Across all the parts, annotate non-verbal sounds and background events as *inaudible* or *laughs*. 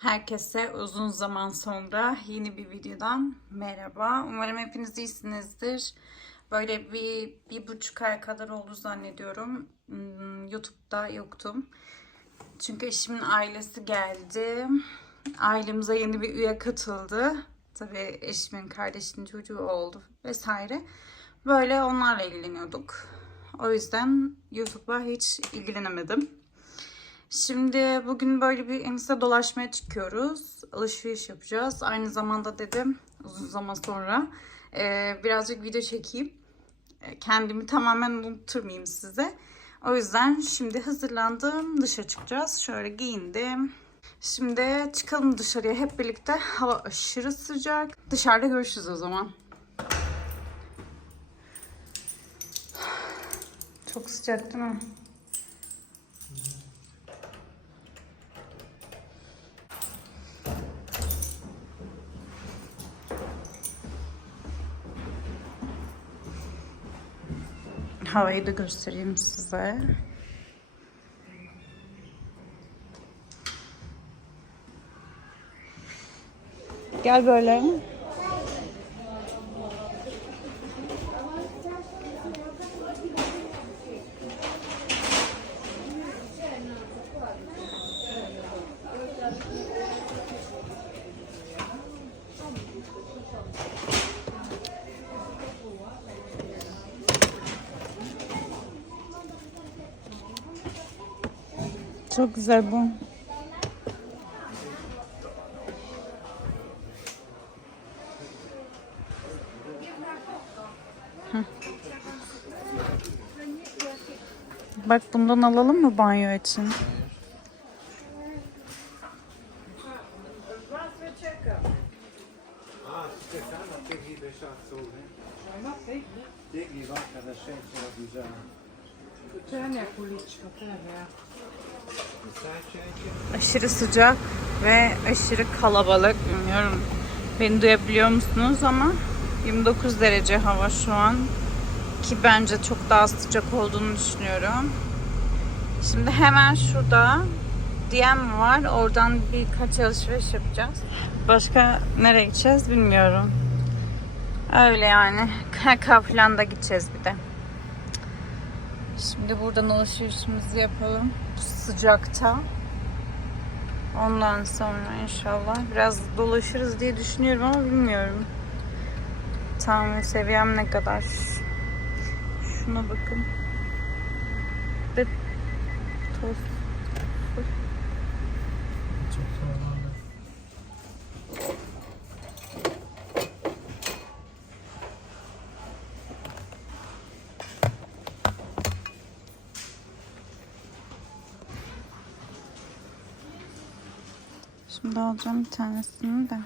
Herkese uzun zaman sonra yeni bir videodan merhaba. Umarım hepiniz iyisinizdir. Böyle bir, bir buçuk ay kadar oldu zannediyorum. Hmm, YouTube'da yoktum. Çünkü eşimin ailesi geldi. Ailemize yeni bir üye katıldı. Tabii eşimin kardeşinin çocuğu oldu vesaire. Böyle onlarla ilgileniyorduk. O yüzden YouTube'la hiç ilgilenemedim. Şimdi bugün böyle bir Enis'e dolaşmaya çıkıyoruz. Alışveriş yapacağız. Aynı zamanda dedim uzun zaman sonra e, birazcık video çekeyim. E, kendimi tamamen unutturmayayım size. O yüzden şimdi hazırlandım. Dışarı çıkacağız. Şöyle giyindim. Şimdi çıkalım dışarıya hep birlikte. Hava aşırı sıcak. Dışarıda görüşürüz o zaman. Çok sıcak değil mi? Havayı da göstereyim size. Gel böyle. Çok güzel bu. Bak bundan alalım mı banyo için? Ah, da senza la bisogna. Tene kulička, tene. Aşırı sıcak ve aşırı kalabalık. Bilmiyorum beni duyabiliyor musunuz ama 29 derece hava şu an. Ki bence çok daha sıcak olduğunu düşünüyorum. Şimdi hemen şurada DM var. Oradan birkaç alışveriş yapacağız. Başka nereye gideceğiz bilmiyorum. Öyle yani. *laughs* KK falan da gideceğiz bir de. Şimdi buradan alışverişimizi yapalım. Sıcakta. Ondan sonra inşallah biraz dolaşırız diye düşünüyorum ama bilmiyorum. Tahammül seviyem ne kadar. Şuna bakın. Şimdi alacağım bir tanesini de.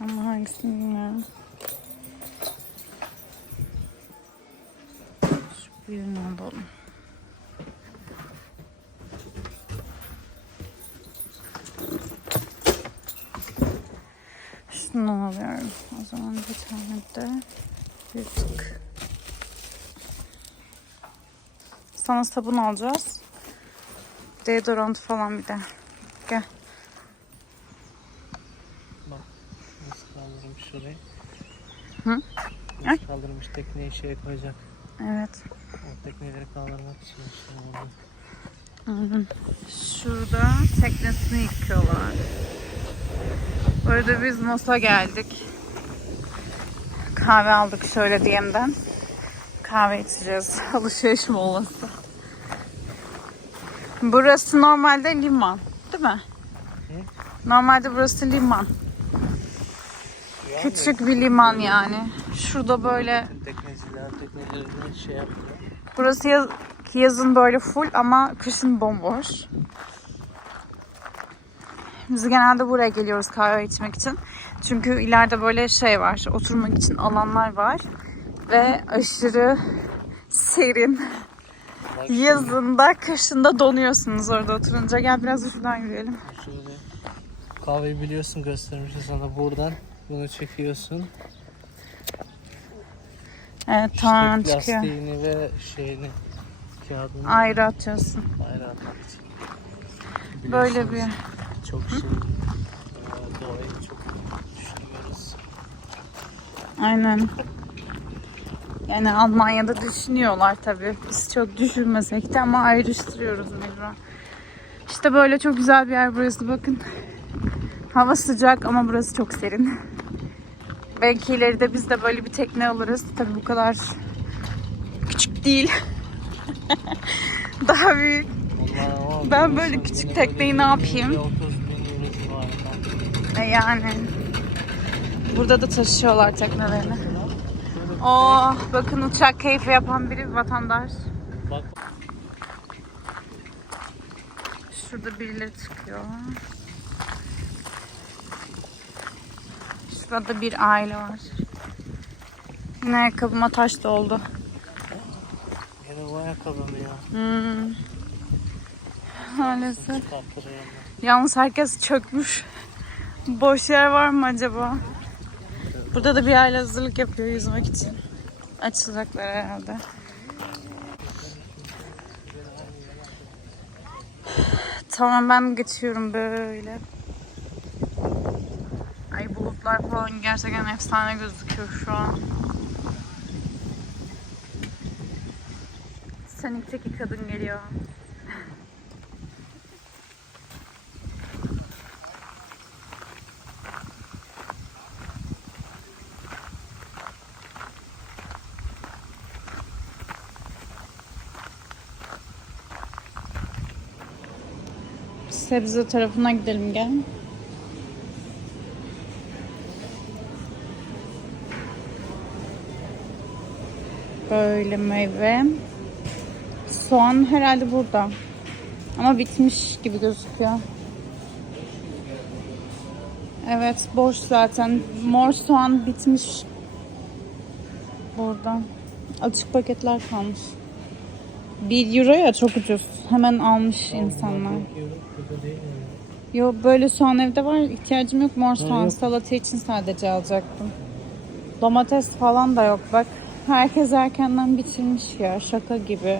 Ama hangisini bilmiyorum. Şu birini alalım. Şundan alıyorum. O zaman bir tane de tık. Sana sabun alacağız. Deodorant falan bir de. Gel. Bak nasıl kaldırmış şurayı. Hı? Nasıl kaldırmış tekneyi şeye koyacak. Evet. O tekneleri kaldırmak için işte orada. Aynen. Şurada teknesini yıkıyorlar. Bu arada biz Mos'a geldik. Kahve aldık şöyle DM'den. Kahve içeceğiz. *laughs* Alışveriş molası. Burası normalde liman. Değil mi? Normalde burası liman. Yani Küçük bir liman yani. Şurada böyle tekneciler teknelerini şey yapıyor. Burası yaz- yazın böyle full ama kışın bomboş. Biz genelde buraya geliyoruz kahve içmek için. Çünkü ileride böyle şey var, oturmak için alanlar var. Ve aşırı serin. Yazında, kışında donuyorsunuz orada oturunca. Gel biraz da şuradan yürüyelim. şöyle kahveyi biliyorsun göstermiştim sana buradan. Bunu çekiyorsun. Evet İşte tamamen çıkıyor. plastiğini ve şeyini kağıdını ayrı atacaksın. ayrı atmak için. Böyle bir Çok şey e, doğayı çok düşünüyoruz. Aynen. Yani Almanya'da düşünüyorlar tabii. Biz çok düşünmesek de ama ayrıştırıyoruz mecburen. İşte böyle çok güzel bir yer burası bakın. Hava sıcak ama burası çok serin. Belki ileride biz de böyle bir tekne alırız. Tabii bu kadar küçük değil. *laughs* Daha büyük. Ben böyle küçük tekneyi ne yapayım? 30 bin euro civarında. E yani. Burada da taşıyorlar teknelerini. Oh bakın uçak keyfi yapan biri vatandaş. Bak Şurada birileri çıkıyor. Şurada bir aile var. Yine ayakkabıma taş doldu. yine bu ayakkabı mı ya? Hmm. Maalesef. Yalnız herkes çökmüş. Boş yer var mı acaba? Burada da bir aile hazırlık yapıyor yüzmek için. Açılacaklar herhalde. Tamam ben geçiyorum böyle. Ay bulutlar falan gerçekten efsane gözüküyor şu an. Senik'teki kadın geliyor. Sebze tarafına gidelim gel. Böyle meyve. Soğan herhalde burada. Ama bitmiş gibi gözüküyor. Evet boş zaten. Mor soğan bitmiş. Burada. Açık paketler kalmış. 1 euro ya çok ucuz. Hemen almış insanlar. Yo böyle soğan evde var. ihtiyacım yok. Mor soğan salata için sadece alacaktım. Domates falan da yok bak. Herkes erkenden bitirmiş ya. Şaka gibi.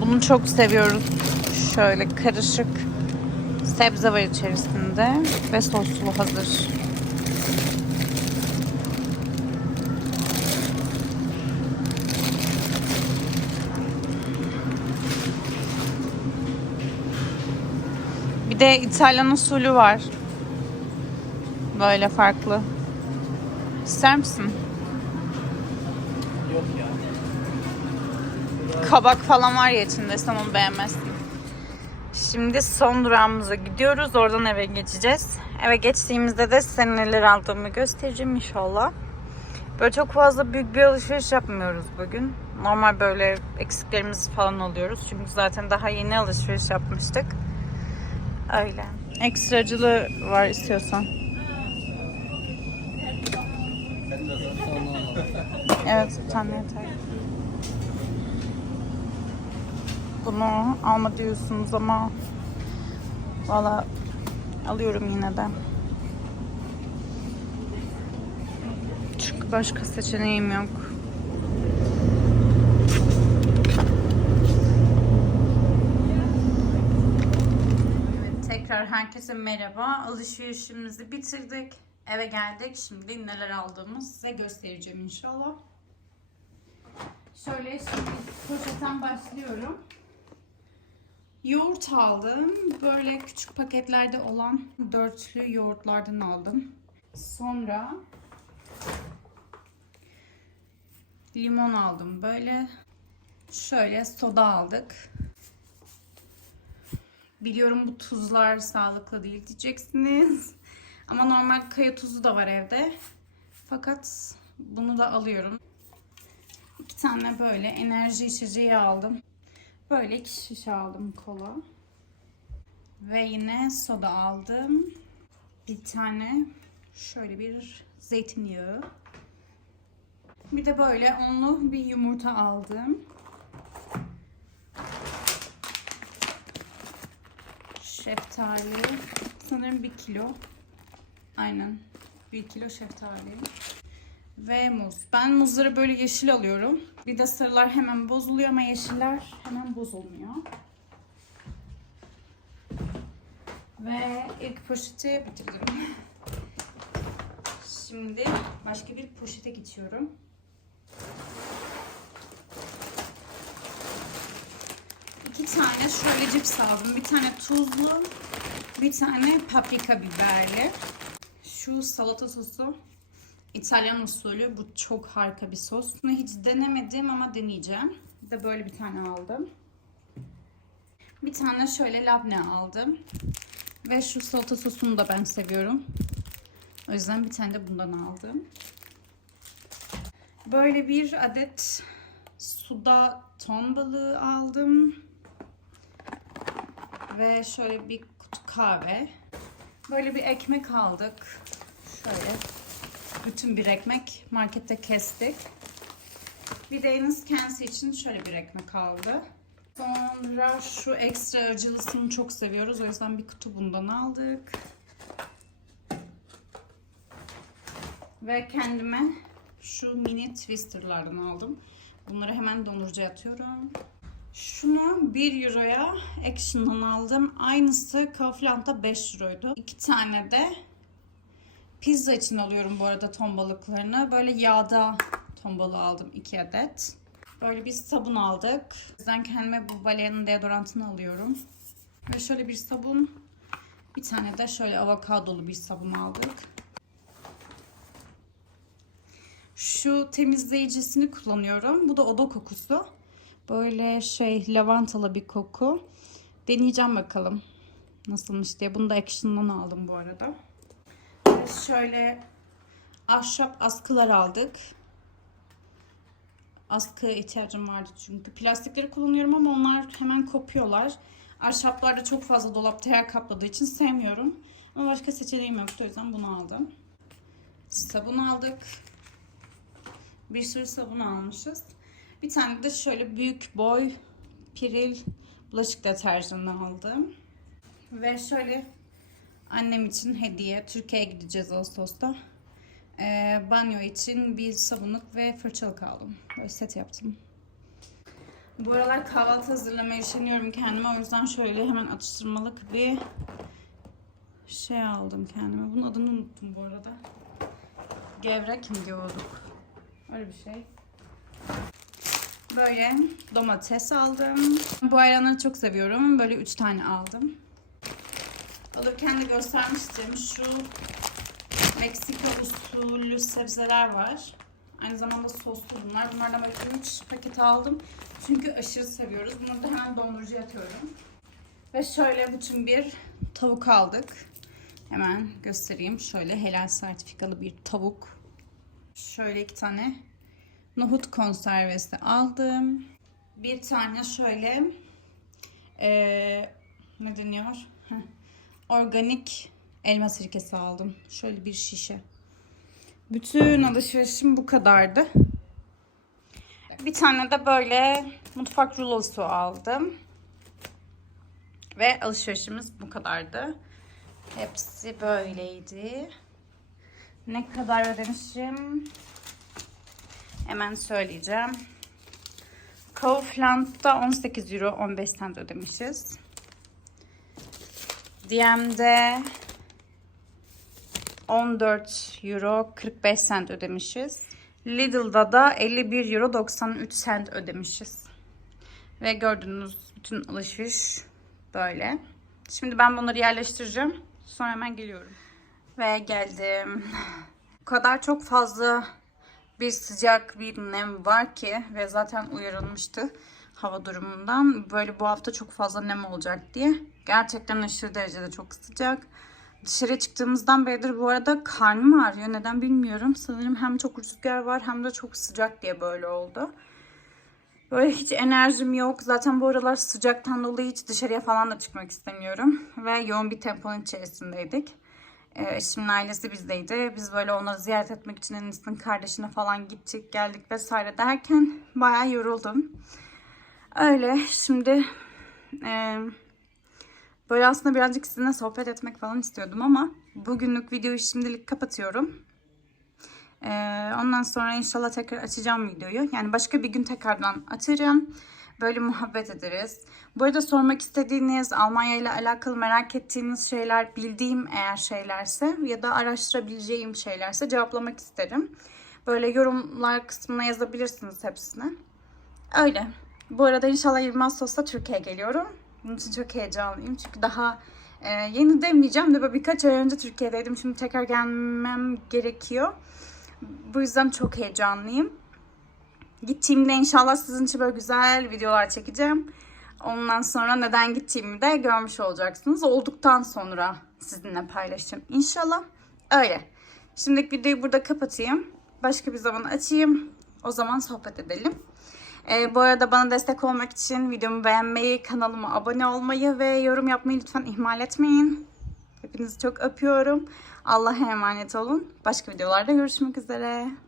Bunu çok seviyoruz. Şöyle karışık sebze var içerisinde ve soslu hazır. Bir de İtalyan usulü var. Böyle farklı. İster misin? Yok ya. Kabak falan var ya içinde sen onu beğenmezsin. Şimdi son durağımıza gidiyoruz. Oradan eve geçeceğiz. Eve geçtiğimizde de size neler aldığımı göstereceğim inşallah. Böyle çok fazla büyük bir alışveriş yapmıyoruz bugün. Normal böyle eksiklerimizi falan alıyoruz. Çünkü zaten daha yeni alışveriş yapmıştık. Öyle. Ekstracılı var istiyorsan. Evet bir tane yeter. Bunu alma diyorsunuz ama valla alıyorum yine de. Çünkü başka seçeneğim yok. Evet, tekrar herkese merhaba. Alışverişimizi bitirdik. Eve geldik. Şimdi neler aldığımı size göstereceğim inşallah. Şöyle şimdi poşetten başlıyorum. Yoğurt aldım. Böyle küçük paketlerde olan dörtlü yoğurtlardan aldım. Sonra limon aldım. Böyle şöyle soda aldık. Biliyorum bu tuzlar sağlıklı değil diyeceksiniz. *laughs* Ama normal kaya tuzu da var evde. Fakat bunu da alıyorum. İki tane böyle enerji içeceği aldım. Böyle iki şişe aldım kola. Ve yine soda aldım. Bir tane şöyle bir zeytinyağı. Bir de böyle onlu bir yumurta aldım. Şeftali. Sanırım bir kilo. Aynen. Bir kilo şeftali. Ve muz. Ben muzları böyle yeşil alıyorum. Bir de sarılar hemen bozuluyor ama yeşiller hemen bozulmuyor. Ve ilk poşeti bitirdim. Şimdi başka bir poşete geçiyorum. İki tane şöyle cips aldım. Bir tane tuzlu, bir tane paprika biberli. Şu salata sosu İtalyan usulü. Bu çok harika bir sos. Bunu hiç denemedim ama deneyeceğim. Bir de böyle bir tane aldım. Bir tane şöyle labne aldım. Ve şu salata sosunu da ben seviyorum. O yüzden bir tane de bundan aldım. Böyle bir adet suda ton balığı aldım. Ve şöyle bir kutu kahve. Böyle bir ekmek aldık. Şöyle bütün bir ekmek markette kestik. Bir de Enes kendisi için şöyle bir ekmek aldı. Sonra şu ekstra acılısını çok seviyoruz. O yüzden bir kutu bundan aldık. Ve kendime şu mini twisterlardan aldım. Bunları hemen dondurucuya atıyorum. Şunu 1 euroya Action'dan aldım. Aynısı Kaufland'da 5 euroydu. İki tane de pizza için alıyorum bu arada ton balıklarını. Böyle yağda ton balığı aldım 2 adet. Böyle bir sabun aldık. O yüzden kendime bu Balea'nın deodorantını alıyorum. Ve şöyle bir sabun. Bir tane de şöyle avokadolu bir sabun aldık. Şu temizleyicisini kullanıyorum. Bu da oda kokusu. Böyle şey lavantalı bir koku. Deneyeceğim bakalım nasılmış diye. Bunu da Action'dan aldım bu arada. Ve şöyle ahşap askılar aldık. Askıya ihtiyacım vardı çünkü. Plastikleri kullanıyorum ama onlar hemen kopuyorlar. Ahşaplar da çok fazla dolapta yer kapladığı için sevmiyorum. Ama başka seçeneğim yoktu o yüzden bunu aldım. Sabun aldık. Bir sürü sabun almışız. Bir tane de şöyle büyük boy piril bulaşık deterjanı aldım. Ve şöyle annem için hediye. Türkiye'ye gideceğiz Ağustos'ta. Ee, banyo için bir sabunluk ve fırçalık aldım. Böyle set yaptım. Bu aralar kahvaltı hazırlamaya üşeniyorum kendime. O yüzden şöyle hemen atıştırmalık bir şey aldım kendime. Bunun adını unuttum bu arada. Gevrek mi diyorduk? Öyle bir şey. Böyle domates aldım. Bu ayranları çok seviyorum. Böyle 3 tane aldım. Alırken de göstermiştim. Şu Meksika usulü sebzeler var. Aynı zamanda soslu bunlar. Bunlardan böyle 3 paket aldım. Çünkü aşırı seviyoruz. Bunları da hemen dondurucuya atıyorum. Ve şöyle bütün bir tavuk aldık. Hemen göstereyim. Şöyle helal sertifikalı bir tavuk. Şöyle iki tane nohut konservesi aldım. Bir tane şöyle eee ne deniyor? Organik elma sirkesi aldım. Şöyle bir şişe. Bütün alışverişim bu kadardı. Bir tane de böyle mutfak rulosu aldım. Ve alışverişimiz bu kadardı. Hepsi böyleydi. Ne kadar ödemişim? Hemen söyleyeceğim. Kaufland'da 18 euro 15 cent ödemişiz. DM'de 14 euro 45 cent ödemişiz. Lidl'da da 51 euro 93 cent ödemişiz. Ve gördüğünüz bütün alışveriş böyle. Şimdi ben bunları yerleştireceğim. Sonra hemen geliyorum. Ve geldim. O kadar çok fazla bir sıcak bir nem var ki ve zaten uyarılmıştı hava durumundan. Böyle bu hafta çok fazla nem olacak diye. Gerçekten aşırı derecede çok sıcak. Dışarı çıktığımızdan beridir bu arada karnım ağrıyor. Neden bilmiyorum. Sanırım hem çok rüzgar var hem de çok sıcak diye böyle oldu. Böyle hiç enerjim yok. Zaten bu aralar sıcaktan dolayı hiç dışarıya falan da çıkmak istemiyorum. Ve yoğun bir temponun içerisindeydik. Ee, eşimin ailesi bizdeydi. Biz böyle onları ziyaret etmek için Enes'in kardeşine falan gittik, geldik vesaire derken bayağı yoruldum. Öyle şimdi e, böyle aslında birazcık sizinle sohbet etmek falan istiyordum ama bugünlük videoyu şimdilik kapatıyorum. Ee, ondan sonra inşallah tekrar açacağım videoyu. Yani başka bir gün tekrardan açacağım. Böyle muhabbet ederiz. Bu arada sormak istediğiniz, Almanya ile alakalı merak ettiğiniz şeyler, bildiğim eğer şeylerse ya da araştırabileceğim şeylerse cevaplamak isterim. Böyle yorumlar kısmına yazabilirsiniz hepsini. Öyle. Bu arada inşallah 20 Ağustos'ta Türkiye'ye geliyorum. Bunun için çok heyecanlıyım. Çünkü daha e, yeni demeyeceğim de böyle birkaç ay önce Türkiye'deydim. Şimdi tekrar gelmem gerekiyor. Bu yüzden çok heyecanlıyım. Gittiğimde inşallah sizin için böyle güzel videolar çekeceğim. Ondan sonra neden gittiğimi de görmüş olacaksınız. Olduktan sonra sizinle paylaşacağım inşallah. Öyle. Şimdilik videoyu burada kapatayım. Başka bir zaman açayım. O zaman sohbet edelim. Ee, bu arada bana destek olmak için videomu beğenmeyi, kanalıma abone olmayı ve yorum yapmayı lütfen ihmal etmeyin. Hepinizi çok öpüyorum. Allah'a emanet olun. Başka videolarda görüşmek üzere.